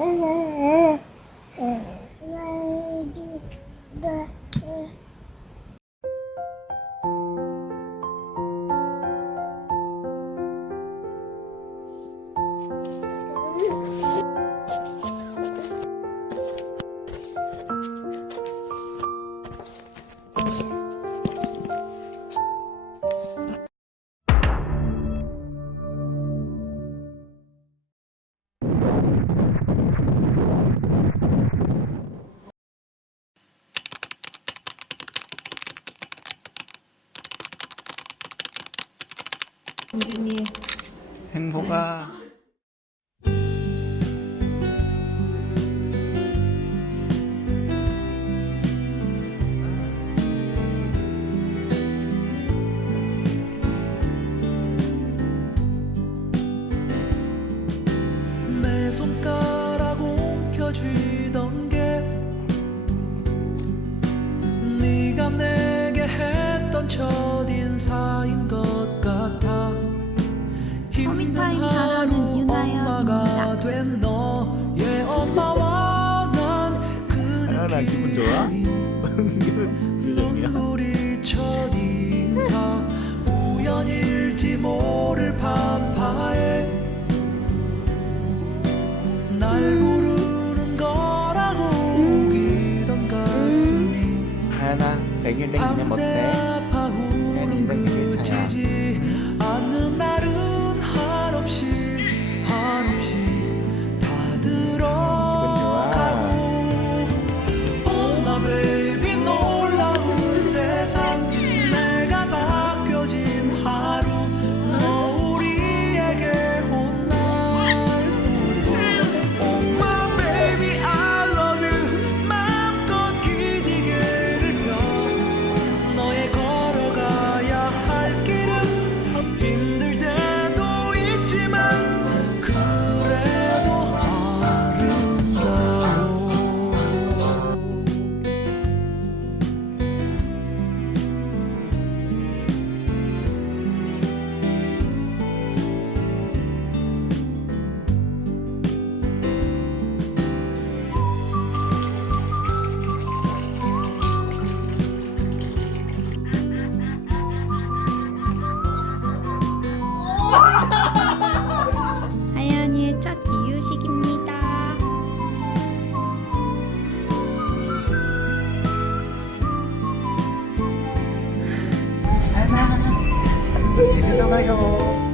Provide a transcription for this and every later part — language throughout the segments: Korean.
Yeah. 행복아. 손가락 움켜쥐던 게 네가 내게 했던 첫 인사인 것 같아. 힘든 하루 엄마가 된 너의 엄마와 난 그대 기분 눈물이 첫 인사. 우연일지 모를 밤 생일 땡기네 못해 していってだよ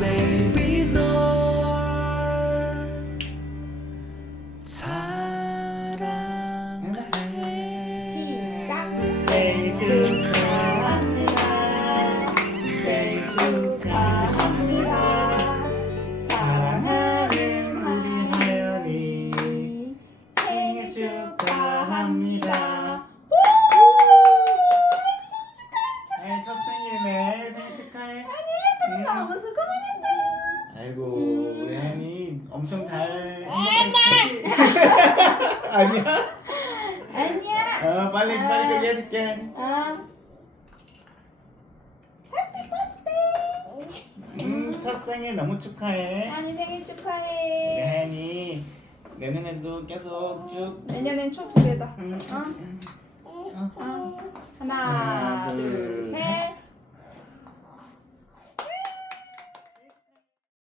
baby. 수고하셨어요. 아이고 음. 우리 하니 엄청 잘. 아니야? 아니야. 어 빨리 아. 빨리 거기 해줄게 어. 첫 생일 너무 축하해. 하니 생일 축하해. 하니 내년에도 계속 음. 쭉. 내년엔 총 두 개다. 음. 어? 음, 어? 어? 하나, 하나, 둘, 둘, 셋.